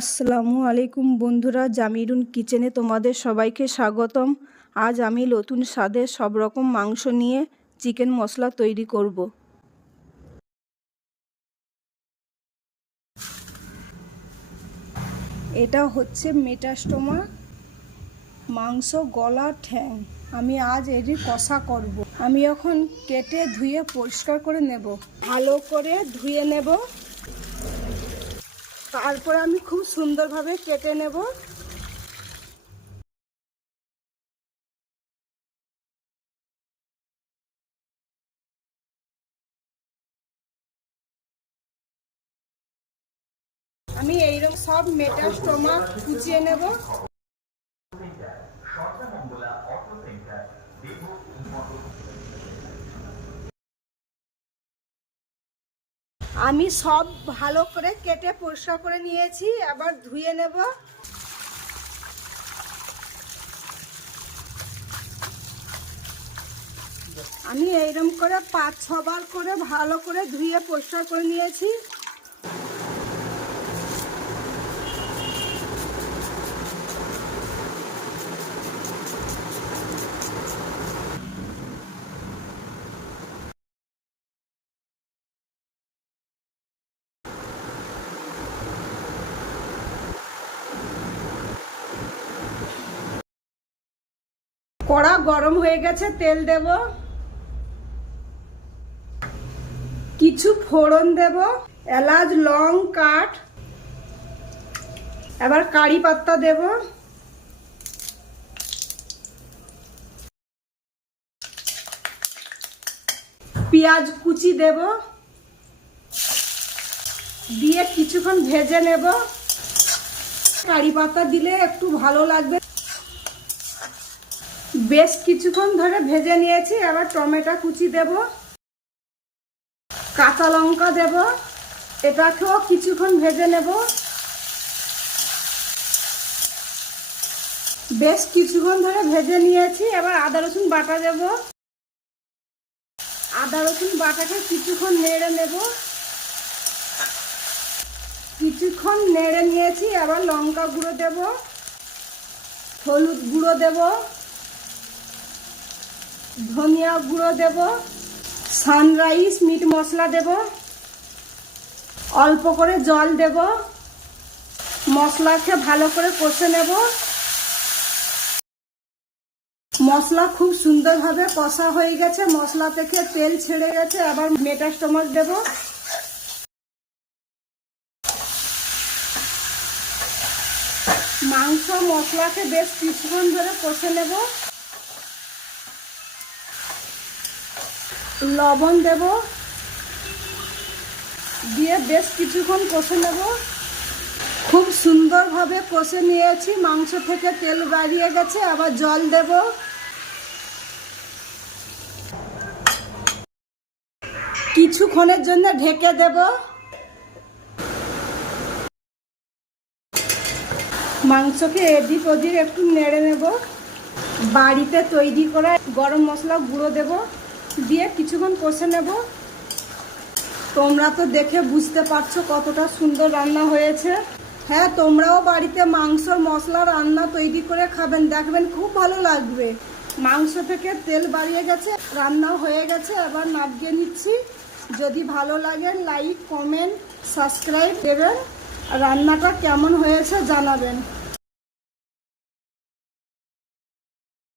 আসসালামু আলাইকুম বন্ধুরা, জামিরুন কিচেনে তোমাদের সবাইকে স্বাগতম। আজ আমি নতুন স্বাদের সব রকম মাংস নিয়ে চিকেন মশলা তৈরি করব। এটা হচ্ছে মেটাস্টোমা মাংস গলা ঠ্যাং। আমি আজ এরই কষা করব। আমি এখন কেটে ধুয়ে পরিষ্কার করে নেব, ভালো করে ধুয়ে নেব, তারপর আমি খুব সুন্দরভাবে কেটে নেব। আমি এইরকম সব মেটাস্টোমা কুচিয়ে নেব। আমি সব ভালো করে কেটে পরিষ্কার করে নিয়েছি, আবার ধুয়ে নেব। আমি এইরকম করে 5-6 বার করে ভালো করে ধুয়ে পরিষ্কার করে নিয়েছি। কড়া গরম হয়ে গেছে, তেল দেব, কিছু ফোড়ন দেব, এলাচ লং কাঠ, এবার কারি পাতা দেব, পেঁয়াজ কুচি দেব, দিয়ে কিছুক্ষণ ভেজে নেব। কারি পাতা দিলে একটু ভালো লাগবে। বেশ কিছুক্ষণ ধরে ভেজে নিয়েছি, এবার টমেটো কুচি দেব, কাঁচা লঙ্কা দেব, এটাকেও কিছুক্ষণ ভেজে নেব। বেশ কিছুক্ষণ ধরে ভেজে নিয়েছি, এবার আদা রসুন বাটা দেব। আদা রসুন বাটাকে কিছুক্ষণ নেড়ে নেব। কিছুক্ষণ নেড়ে নিয়েছি, এবার লঙ্কা গুঁড়ো দেব, হলুদ গুঁড়ো দেব, ধনিয়া গুঁড়ো দেব, সানরাইস মিট মশলা দেব, অল্প করে জল দেব। মশলাকে ভালো করে কষে নেব। মশলা খুব সুন্দরভাবে কষা হয়ে গেছে, মশলা থেকে তেল ছেড়ে গেছে। আবার মেটাস্টোমা দেব। মাংস মশলাকে বেশ কিছুক্ষণ ধরে কষে নেব। লবণ দেব, দিয়ে বেশ কিছুক্ষণ কষে নেব। খুব সুন্দরভাবে কষে নিয়েছি, মাংস থেকে তেল বেরিয়ে গেছে। আবার জল দেব। কিছুক্ষণের জন্য ঢেকে দেব। মাংসকে এদিক ওদিক একটু নেড়ে নেব। বাড়িতে তৈরি করা গরম মশলা গুঁড়ো দেব, দিয়ে কিছুক্ষণ কষে নেব। তোমরা তো দেখে বুঝতে পারছো কতটা সুন্দর রান্না হয়েছে। হ্যাঁ, তোমরাও বাড়িতে মাংসর মশলা রান্না তৈরি করে খাবেন, দেখবেন খুব ভালো লাগবে। মাংস থেকে তেল বাড়িয়ে গেছে, রান্না হয়ে গেছে। এবার নামিয়ে নিচ্ছি। যদি ভালো লাগে লাইক কমেন্ট সাবস্ক্রাইব দেবেন। রান্নাটা কেমন হয়েছে জানাবেন।